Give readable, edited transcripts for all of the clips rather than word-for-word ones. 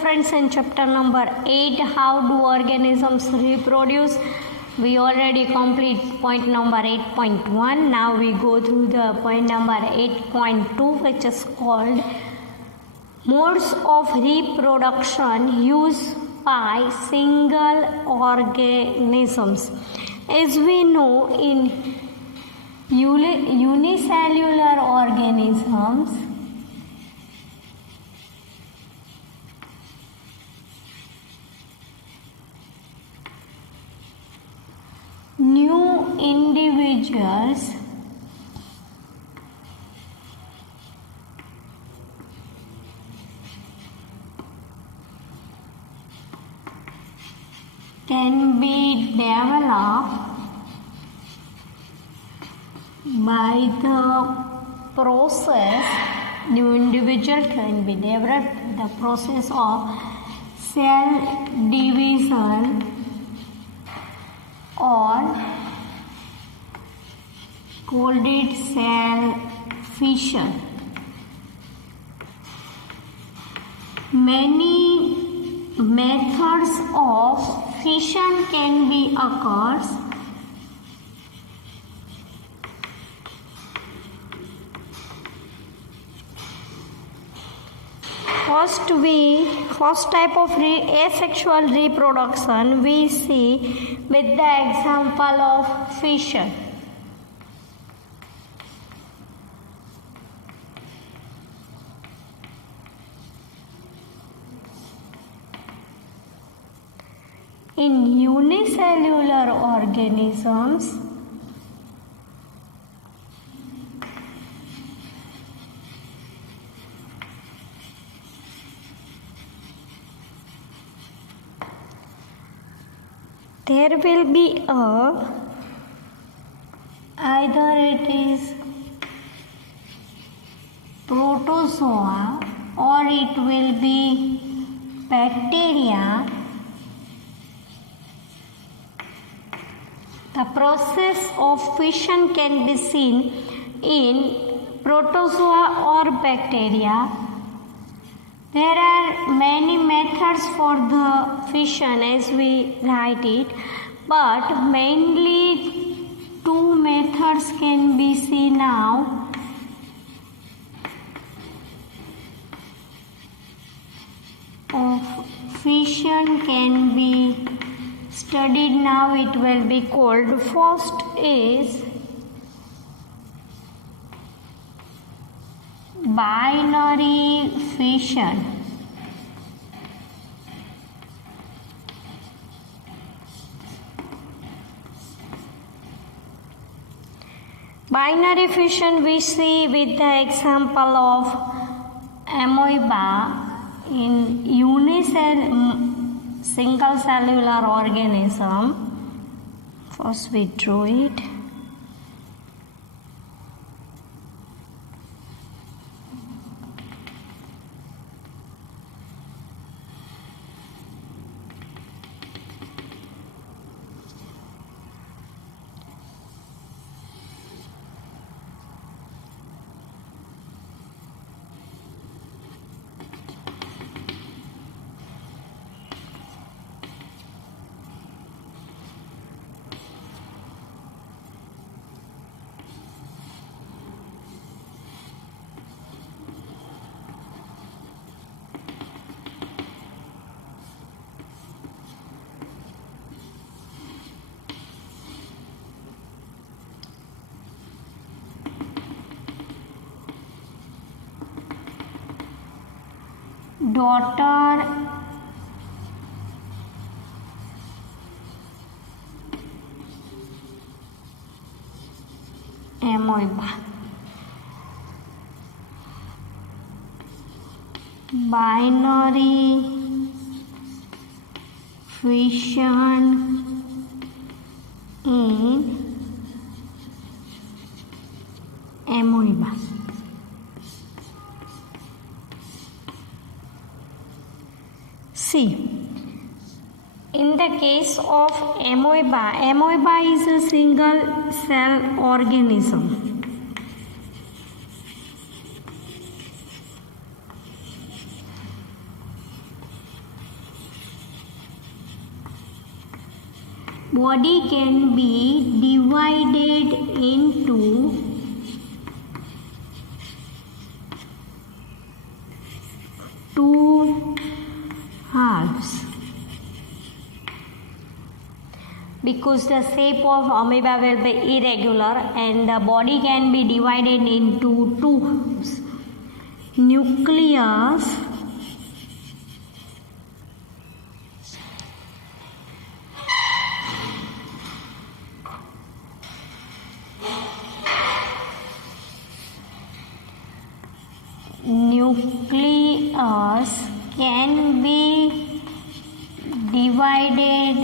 Friends, in chapter number 8, how do organisms reproduce? We already complete point number 8.1. Now we go through the point number 8.2, which is called modes of reproduction used by single organisms. As we know, in unicellular organisms, new individuals can be developed by the process. New individual can be developed the process of cell division or called it cell fission. Many methods of fission can be occurs. First type of asexual reproduction we see with the example of fission. In unicellular organisms, there will be either it is protozoa or it will be bacteria. The process of fission can be seen in protozoa or bacteria. There are many methods for the fission as we write it, but mainly two methods can be seen now. Of fission can be studied now. It will be called, first is binary fission. Binary fission we see with the example of amoeba in single cellular organism. First we draw it. Daughter amoeba. Binary fission in amoeba. See, in the case of amoeba is a single cell organism. body can be divided into two halves because the shape of amoeba will be irregular and the body can be divided into two halves. Nucleus can be divided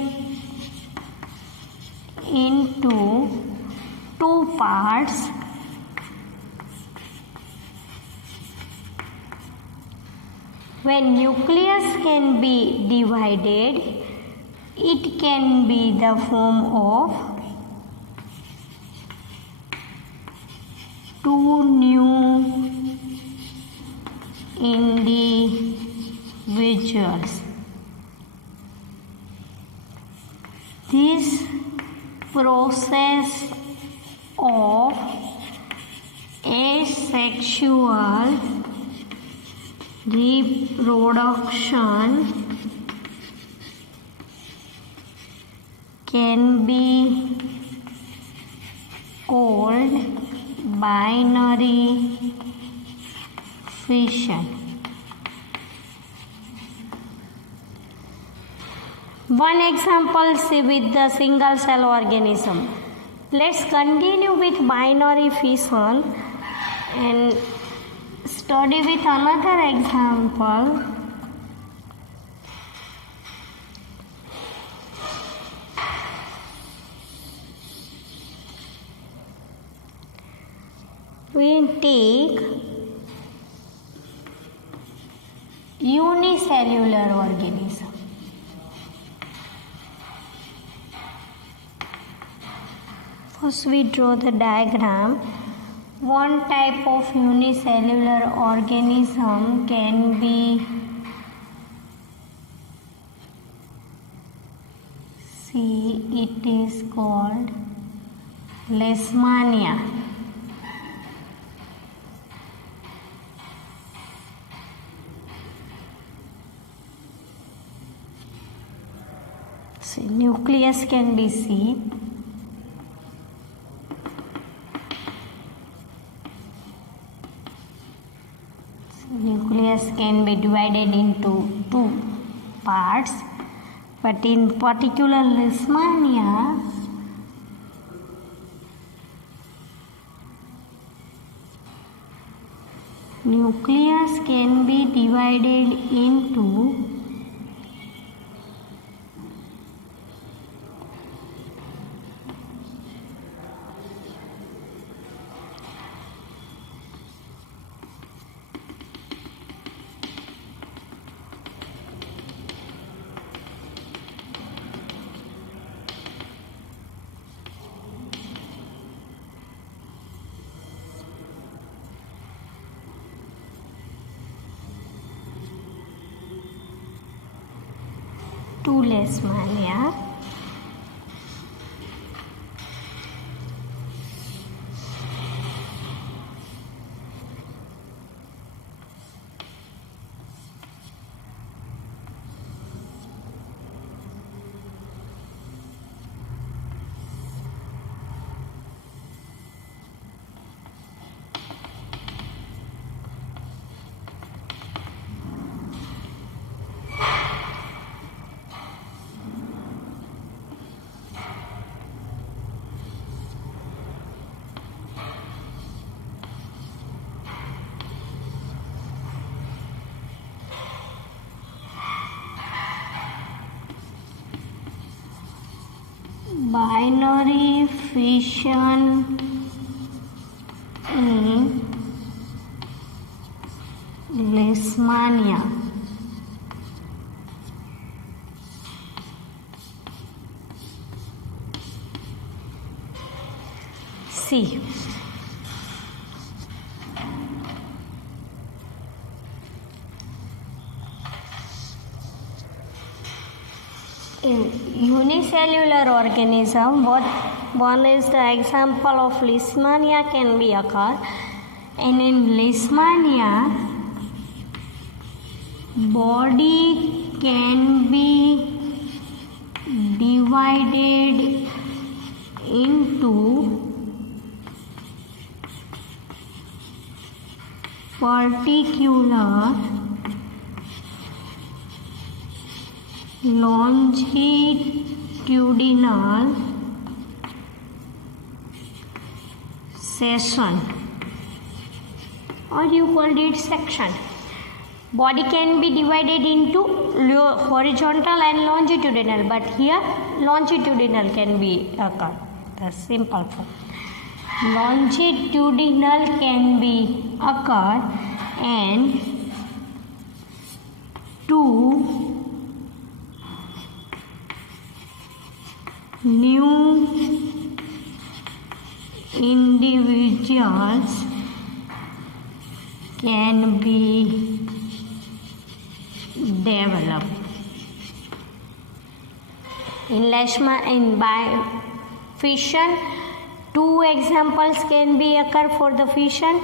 into two parts. When nucleus can be divided, it can be the form of two new individuals. This process of asexual reproduction can be called binary fission. One example with the single cell organism. Let's continue with binary fission and study with another example. We take unicellular organism. First we draw the diagram. One type of unicellular organism can be it is called Leishmania. Nucleus can be seen. Nucleus can be divided into two parts, but in particular Leishmania, nucleus can be divided into Leishmania. Binary fission in Leishmania. See, In unicellular organism, what one is the example of Leishmania can be occur, and in Leishmania, body can be divided into particular longitudinal section, or you called it section. Body can be divided into horizontal and longitudinal, but here longitudinal can be occur. The simple form. Longitudinal can be occur, and two new individuals can be developed. In fission, two examples can be occur for the fission.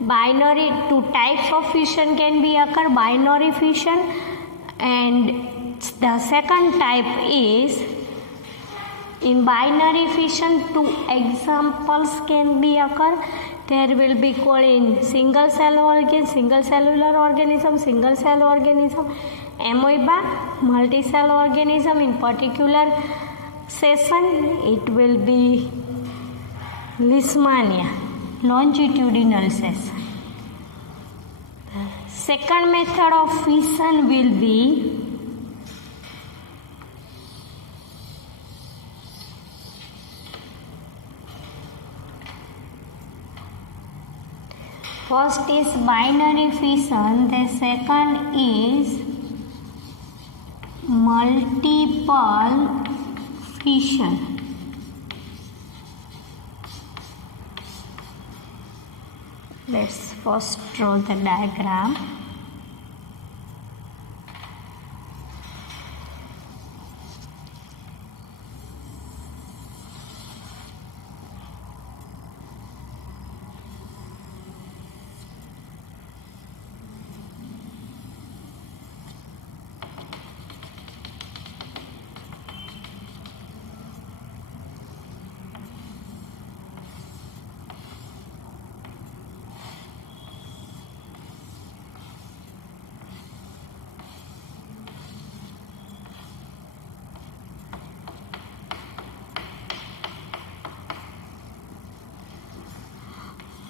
Binary, two types of fission can be occur, binary fission, and the second type is in binary fission, two examples can be occur. There will be called in single cellular organism, single cell organism, amoeba, multicell organism. In particular session, it will be Leishmania, longitudinal section. Second method of fission will be first is binary fission, the second is multiple fission. Let's first draw the diagram.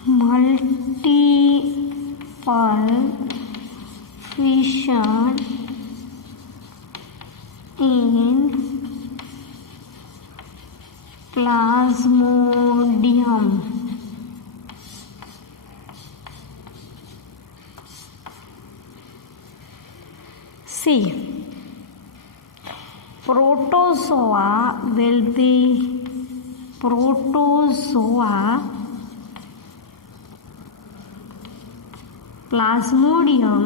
Multiple fission in Plasmodium. See, protozoa will be Plasmodium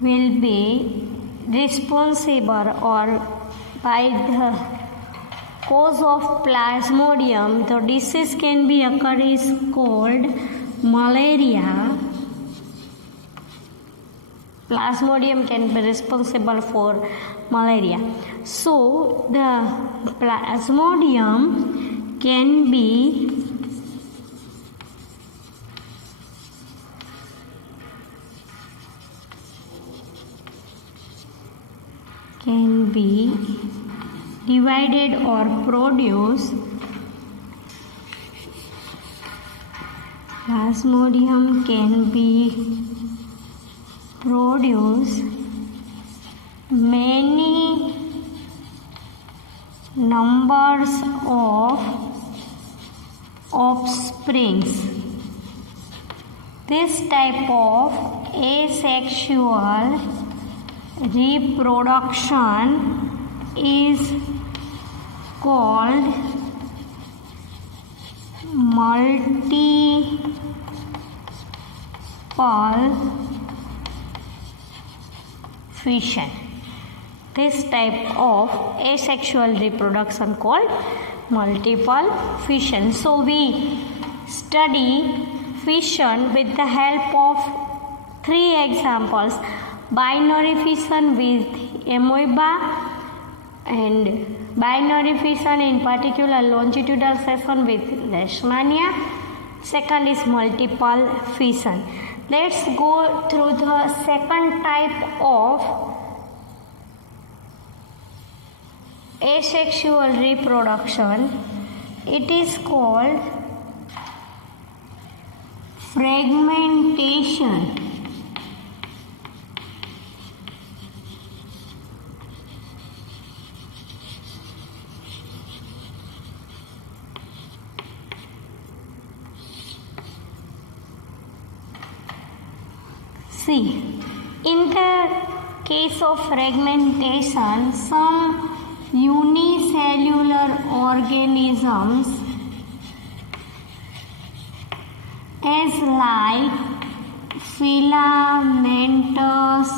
will be responsible, or by the cause of Plasmodium the disease can be occur is called malaria. Plasmodium can be responsible for malaria. So the Plasmodium can be divided or produce. Plasmodium can be produce many numbers of offsprings. This type of asexual reproduction is called multicellular fission. This type of asexual reproduction called multiple fission. So we study fission with the help of 3 examples: binary fission with amoeba, and binary fission in particular longitudinal section with Leishmania. Second is multiple fission. Let's go through the second type of asexual reproduction. It is called fragmentation. See, in the case of fragmentation, some unicellular organisms as like filamentous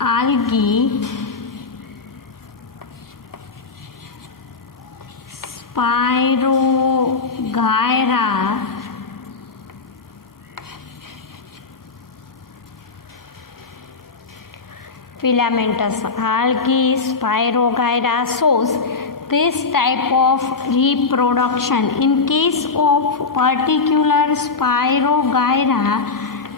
algae, Spirogyra, filamentous algae, Spirogyra shows this type of reproduction. In case of particular Spirogyra,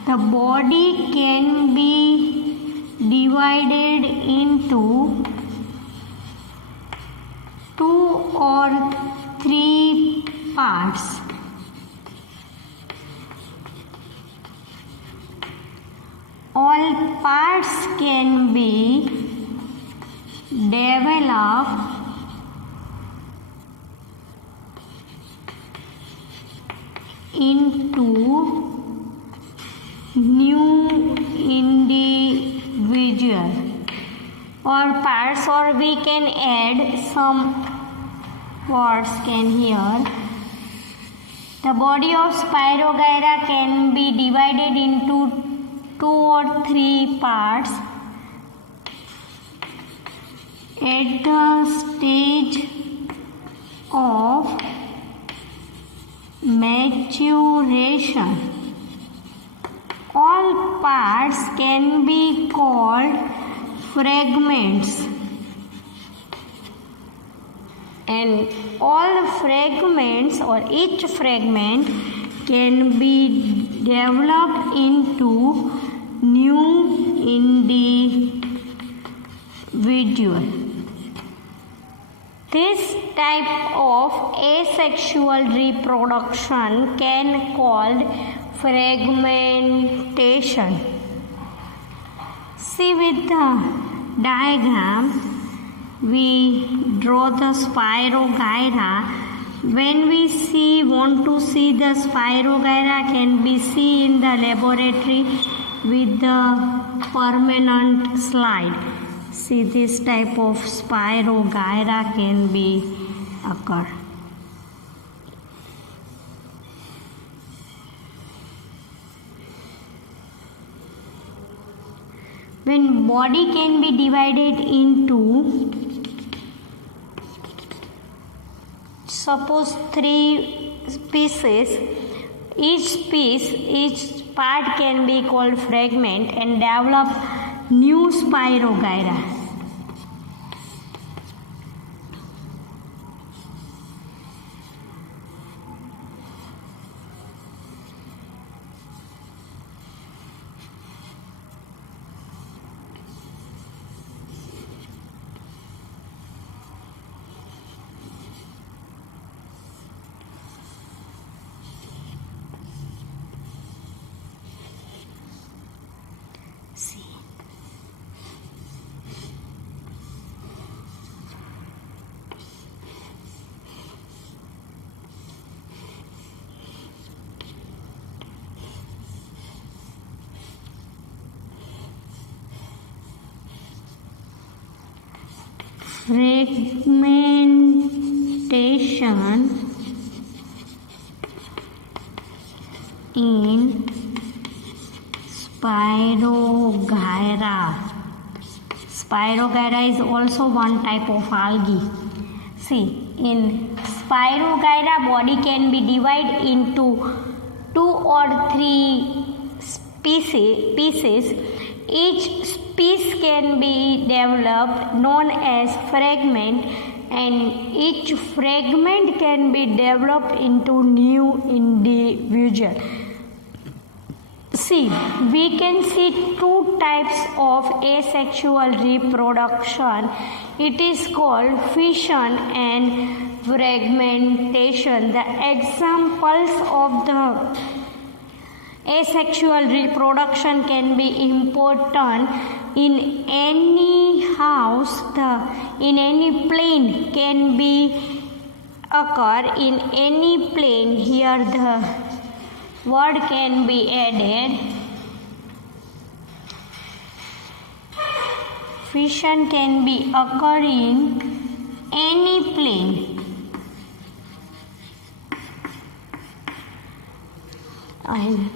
the body can be divided into 2 or 3 parts. All parts can be developed into new individual or parts, or we can add some words can here. The body of Spirogyra can be divided into 2 or 3 parts at the stage of maturation. All parts can be called fragments, and all fragments or each fragment can be developed into new individual. This type of asexual reproduction can called fragmentation. See, with the diagram we draw the Spirogyra. When we want to see the Spirogyra can be seen in the laboratory with the permanent slide. See, this type of Spirogyra can be occur. When body can be divided into, suppose 3 pieces, each part can be called fragment and develop new Spirogyra. Fragmentation in Spirogyra. Spirogyra is also one type of algae. See, in Spirogyra, body can be divided into 2 or 3 pieces. Each piece can be developed known as fragment, and each fragment can be developed into new individual. See, we can see 2 types of asexual reproduction. It is called fission and fragmentation. The examples of the asexual reproduction can be important in any house. In any plane can be occur in any plane. Here the word can be added. Fission can be occur in any plane. And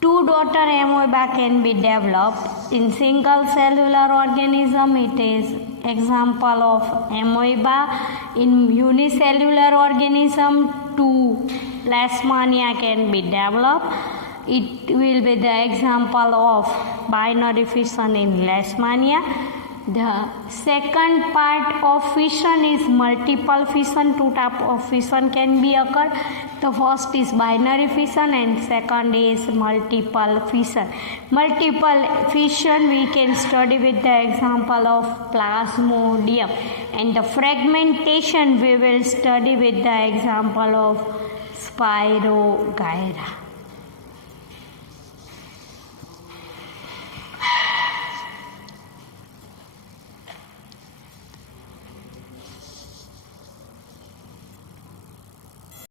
2 daughter amoeba can be developed in single cellular organism. It is example of amoeba. In unicellular organism, 2 Leishmania can be developed. It will be the example of binary fission in Leishmania. The second part of fission is multiple fission. 2 types of fission can be occurred. The first is binary fission and second is multiple fission. Multiple fission we can study with the example of Plasmodium, and the fragmentation we will study with the example of Spirogyra.